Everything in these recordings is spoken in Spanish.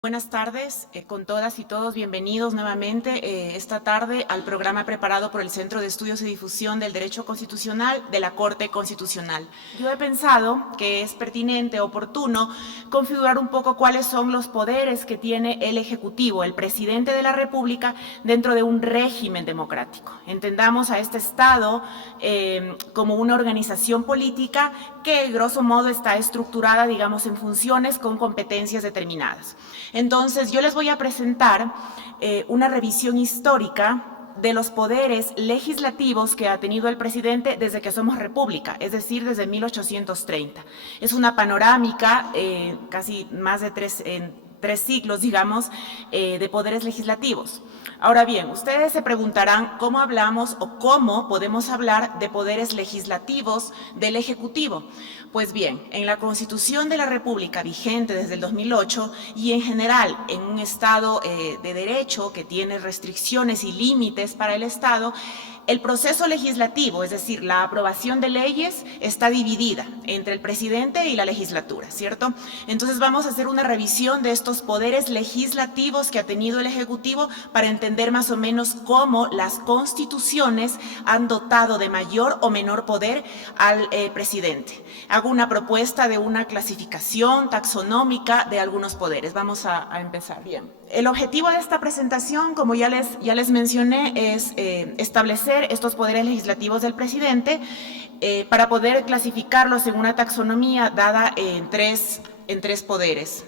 Buenas tardes, con todas y todos bienvenidos nuevamente esta tarde al programa preparado por el Centro de Estudios y Difusión del Derecho Constitucional de la Corte Constitucional. Yo he pensado que es pertinente, oportuno, configurar un poco cuáles son los poderes que tiene el Ejecutivo, el Presidente de la República, dentro de un régimen democrático. Entendamos a este Estado como una organización política que, grosso modo, está estructurada, digamos, en funciones con competencias determinadas. Entonces, yo les voy a presentar una revisión histórica de los poderes legislativos que ha tenido el presidente desde que somos república, es decir, desde 1830. Es una panorámica, casi más de tres siglos, digamos, de poderes legislativos. Ahora bien, ustedes se preguntarán cómo hablamos o cómo podemos hablar de poderes legislativos del Ejecutivo. Pues bien, en la Constitución de la República vigente desde el 2008 y en general en un Estado de derecho que tiene restricciones y límites para el Estado, el proceso legislativo, es decir, la aprobación de leyes, está dividida entre el presidente y la legislatura, ¿cierto? Entonces vamos a hacer una revisión de estos poderes legislativos que ha tenido el Ejecutivo para entender más o menos cómo las constituciones han dotado de mayor o menor poder al presidente. Hago una propuesta de una clasificación taxonómica de algunos poderes. Vamos a empezar. Bien. El objetivo de esta presentación, como ya les mencioné, es establecer estos poderes legislativos del presidente para poder clasificarlos en una taxonomía dada en tres poderes.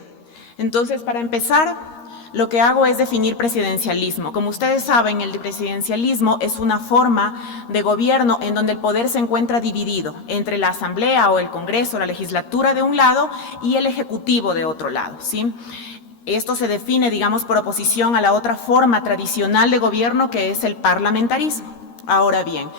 Entonces, para empezar, lo que hago es definir presidencialismo. Como ustedes saben, el presidencialismo es una forma de gobierno en donde el poder se encuentra dividido entre la Asamblea o el Congreso, la legislatura de un lado y el Ejecutivo de otro lado, ¿sí? Esto se define, digamos, por oposición a la otra forma tradicional de gobierno que es el parlamentarismo. Ahora bien,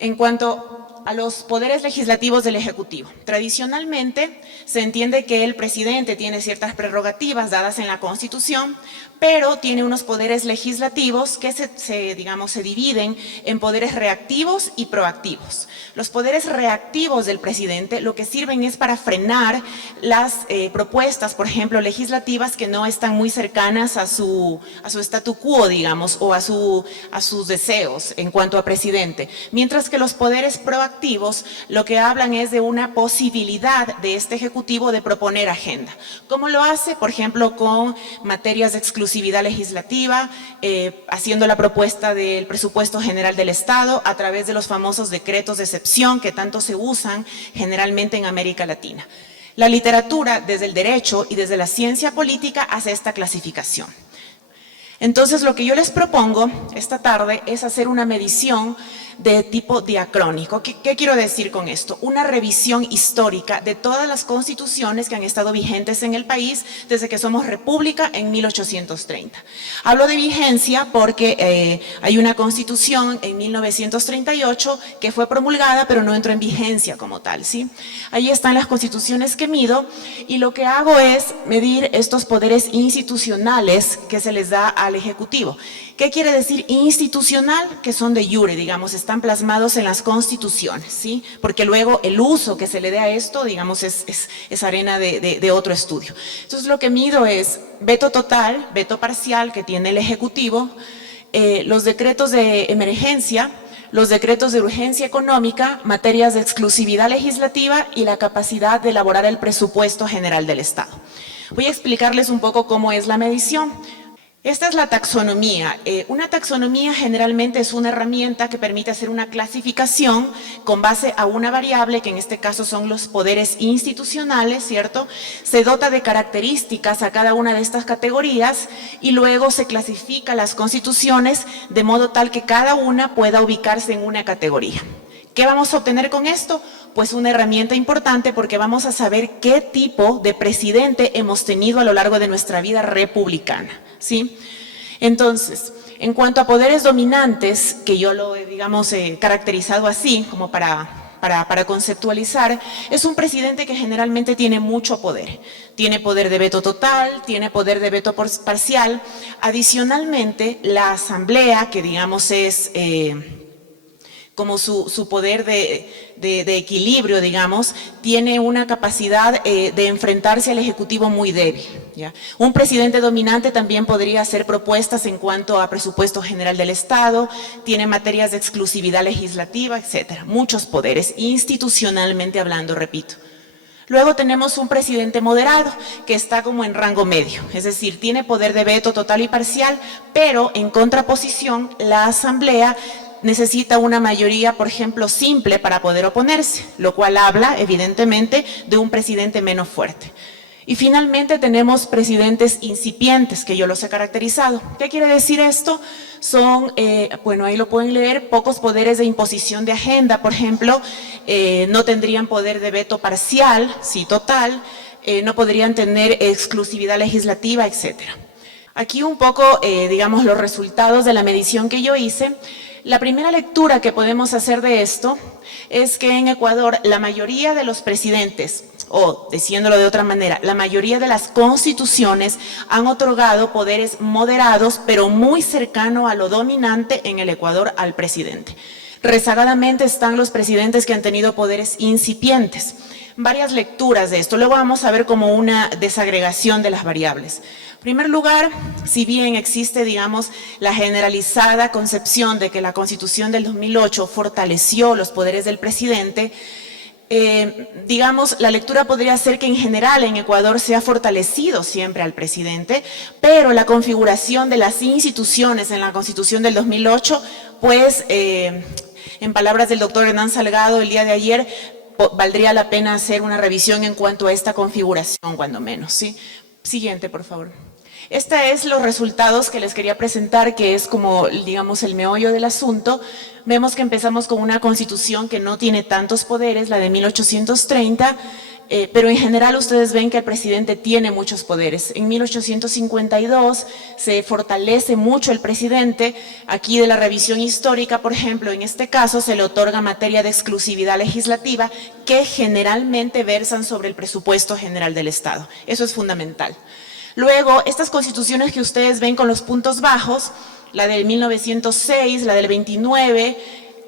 en cuanto a los poderes legislativos del Ejecutivo, tradicionalmente se entiende que el presidente tiene ciertas prerrogativas dadas en la Constitución, pero tiene unos poderes legislativos que se dividen en poderes reactivos y proactivos. Los poderes reactivos del presidente lo que sirven es para frenar las propuestas, por ejemplo, legislativas que no están muy cercanas a su statu quo, digamos, o a sus deseos en cuanto a presidente. Mientras que los poderes proactivos lo que hablan es de una posibilidad de este Ejecutivo de proponer agenda. ¿Cómo lo hace? Por ejemplo, con materias de exclusividad legislativa, haciendo la propuesta del presupuesto general del Estado a través de los famosos decretos de excepción que tanto se usan generalmente en América Latina. La literatura, desde el derecho y desde la ciencia política, hace esta clasificación. Entonces, lo que yo les propongo esta tarde es hacer una medición de tipo diacrónico. ¿Qué quiero decir con esto? Una revisión histórica de todas las constituciones que han estado vigentes en el país desde que somos república en 1830. Hablo de vigencia porque hay una constitución en 1938 que fue promulgada pero no entró en vigencia como tal, ¿sí? Ahí están las constituciones que mido y lo que hago es medir estos poderes institucionales que se les da al Ejecutivo. ¿Qué quiere decir institucional? Que son de iure, digamos, están plasmados en las constituciones, ¿sí? Porque luego el uso que se le dé a esto, digamos, es arena de otro estudio. Entonces, lo que mido es veto total, veto parcial que tiene el Ejecutivo, los decretos de emergencia, los decretos de urgencia económica, materias de exclusividad legislativa y la capacidad de elaborar el presupuesto general del Estado. Voy a explicarles un poco cómo es la medición. Esta es la taxonomía. Una taxonomía generalmente es una herramienta que permite hacer una clasificación con base a una variable, que en este caso son los poderes institucionales, ¿cierto? Se dota de características a cada una de estas categorías y luego se clasifica las constituciones de modo tal que cada una pueda ubicarse en una categoría. ¿Qué vamos a obtener con esto? Pues una herramienta importante porque vamos a saber qué tipo de presidente hemos tenido a lo largo de nuestra vida republicana, ¿sí? Entonces, en cuanto a poderes dominantes, que yo lo he, digamos, caracterizado así, como para conceptualizar, es un presidente que generalmente tiene mucho poder. Tiene poder de veto total, tiene poder de veto parcial. Adicionalmente, la asamblea, que digamos es como su poder de equilibrio, digamos, tiene una capacidad de enfrentarse al Ejecutivo muy débil, ¿ya? Un presidente dominante también podría hacer propuestas en cuanto a presupuesto general del Estado, tiene materias de exclusividad legislativa, etcétera. Muchos poderes, institucionalmente hablando, repito. Luego tenemos un presidente moderado, que está como en rango medio, es decir, tiene poder de veto total y parcial, pero en contraposición, la Asamblea necesita una mayoría, por ejemplo, simple para poder oponerse, lo cual habla, evidentemente, de un presidente menos fuerte. Y finalmente tenemos presidentes incipientes, que yo los he caracterizado. ¿Qué quiere decir esto? Son, bueno, ahí lo pueden leer, pocos poderes de imposición de agenda, por ejemplo, no tendrían poder de veto parcial, sí total, no podrían tener exclusividad legislativa, etcétera. Aquí un poco, digamos, los resultados de la medición que yo hice. La primera lectura que podemos hacer de esto es que en Ecuador la mayoría de los presidentes, o diciéndolo de otra manera, la mayoría de las constituciones han otorgado poderes moderados, pero muy cercano a lo dominante en el Ecuador al presidente. Rezagadamente están los presidentes que han tenido poderes incipientes. Varias lecturas de esto, luego vamos a ver como una desagregación de las variables. En primer lugar, si bien existe, digamos, la generalizada concepción de que la Constitución del 2008 fortaleció los poderes del presidente, digamos, la lectura podría ser que en general en Ecuador se ha fortalecido siempre al presidente, pero la configuración de las instituciones en la Constitución del 2008, pues, en palabras del doctor Hernán Salgado el día de ayer, valdría la pena hacer una revisión en cuanto a esta configuración, cuando menos, ¿sí? Siguiente, por favor. Estos es los resultados que les quería presentar, que es como, digamos, el meollo del asunto. Vemos que empezamos con una constitución que no tiene tantos poderes, la de 1830, pero en general ustedes ven que el presidente tiene muchos poderes. En 1852 se fortalece mucho el presidente. Aquí de la revisión histórica, por ejemplo, en este caso se le otorga materia de exclusividad legislativa que generalmente versan sobre el presupuesto general del Estado. Eso es fundamental. Luego, estas constituciones que ustedes ven con los puntos bajos, la del 1906, la del 29,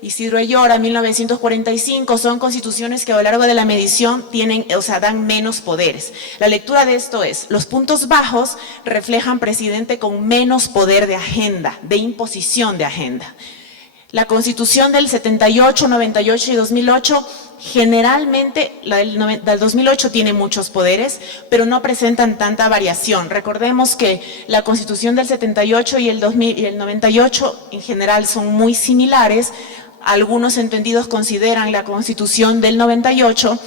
Isidro Ayora, 1945, son constituciones que a lo largo de la medición tienen, o sea, dan menos poderes. La lectura de esto es, los puntos bajos reflejan presidente con menos poder de agenda, de imposición de agenda. La Constitución del 78, 98 y 2008, generalmente la del 2008 tiene muchos poderes, pero no presentan tanta variación. Recordemos que la Constitución del 78 y el 98 en general son muy similares. Algunos entendidos consideran la Constitución del 98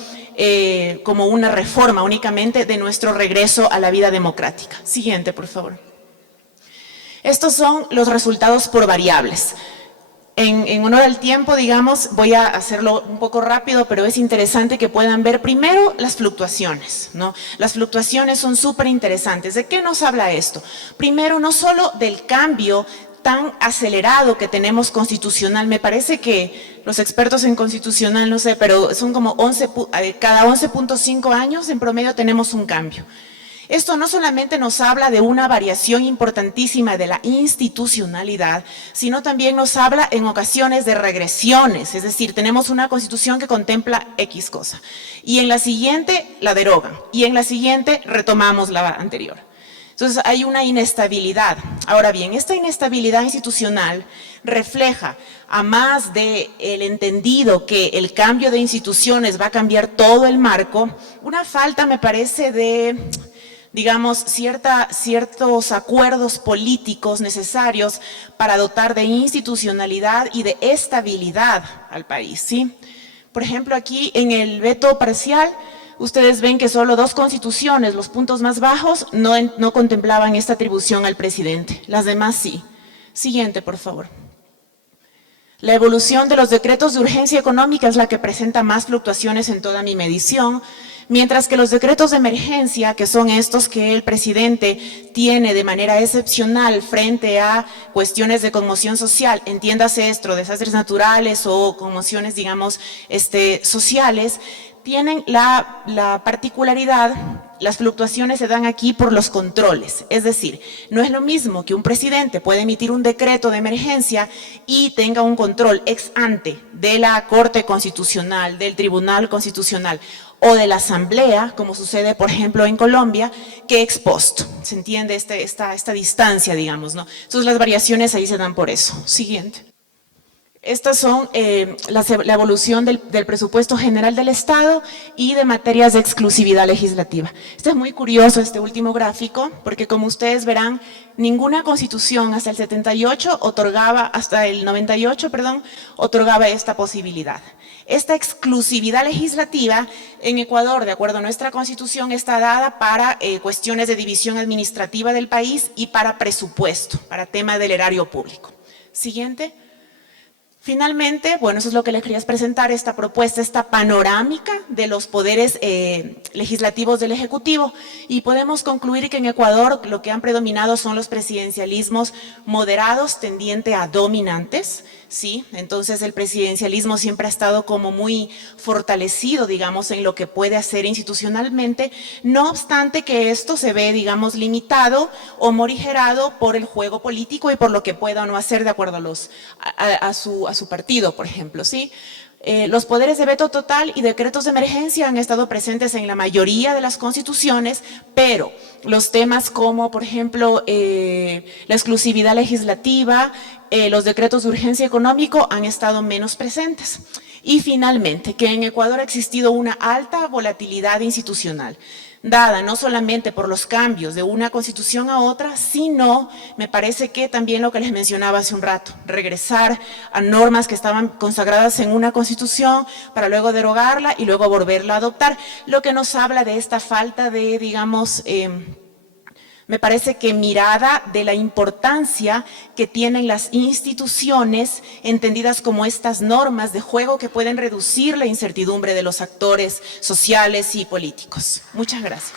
como una reforma únicamente de nuestro regreso a la vida democrática. Siguiente, por favor. Estos son los resultados por variables. En honor al tiempo, digamos, voy a hacerlo un poco rápido, pero es interesante que puedan ver primero las fluctuaciones, ¿no? Las fluctuaciones son súper interesantes. ¿De qué nos habla esto? Primero, no solo del cambio tan acelerado que tenemos constitucional, me parece que los expertos en constitucional, no sé, pero son como cada 11.5 años en promedio tenemos un cambio. Esto no solamente nos habla de una variación importantísima de la institucionalidad, sino también nos habla en ocasiones de regresiones, es decir, tenemos una constitución que contempla X cosa, y en la siguiente la derogan, y en la siguiente retomamos la anterior. Entonces hay una inestabilidad. Ahora bien, esta inestabilidad institucional refleja, a más del entendido que el cambio de instituciones va a cambiar todo el marco, una falta, me parece, de, digamos, ciertos acuerdos políticos necesarios para dotar de institucionalidad y de estabilidad al país, ¿sí? Por ejemplo, aquí en el veto parcial, ustedes ven que solo 2 constituciones, los puntos más bajos, no contemplaban esta atribución al presidente. Las demás sí. Siguiente, por favor. La evolución de los decretos de urgencia económica es la que presenta más fluctuaciones en toda mi medición, mientras que los decretos de emergencia, que son estos que el presidente tiene de manera excepcional frente a cuestiones de conmoción social, entiéndase esto, desastres naturales o conmociones, digamos, sociales, tienen la particularidad, las fluctuaciones se dan aquí por los controles, es decir, no es lo mismo que un presidente pueda emitir un decreto de emergencia y tenga un control ex ante de la Corte Constitucional, del Tribunal Constitucional, o de la asamblea, como sucede, por ejemplo, en Colombia, que ex post. ¿Se entiende esta distancia, digamos, ¿no? Entonces, las variaciones ahí se dan por eso. Siguiente. Estas son la evolución del presupuesto general del Estado y de materias de exclusividad legislativa. Este es muy curioso, este último gráfico, porque como ustedes verán, ninguna constitución hasta el 78 otorgaba, hasta el 98, perdón, otorgaba esta posibilidad. Esta exclusividad legislativa en Ecuador, de acuerdo a nuestra constitución, está dada para cuestiones de división administrativa del país y para presupuesto, para tema del erario público. Siguiente. Finalmente, bueno, eso es lo que les quería presentar, esta propuesta, esta panorámica de los poderes legislativos del Ejecutivo, y podemos concluir que en Ecuador lo que han predominado son los presidencialismos moderados tendiente a dominantes, ¿sí? Entonces el presidencialismo siempre ha estado como muy fortalecido, digamos, en lo que puede hacer institucionalmente, no obstante que esto se ve, digamos, limitado o morigerado por el juego político y por lo que pueda o no hacer de acuerdo a su partido, por ejemplo, ¿sí? Los poderes de veto total y decretos de emergencia han estado presentes en la mayoría de las constituciones, pero los temas como, por ejemplo, la exclusividad legislativa, los decretos de urgencia económico han estado menos presentes. Y finalmente, que en Ecuador ha existido una alta volatilidad institucional, dada no solamente por los cambios de una constitución a otra, sino, me parece que también lo que les mencionaba hace un rato, regresar a normas que estaban consagradas en una constitución para luego derogarla y luego volverla a adoptar, lo que nos habla de esta falta de, digamos, me parece que mirada de la importancia que tienen las instituciones entendidas como estas normas de juego que pueden reducir la incertidumbre de los actores sociales y políticos. Muchas gracias.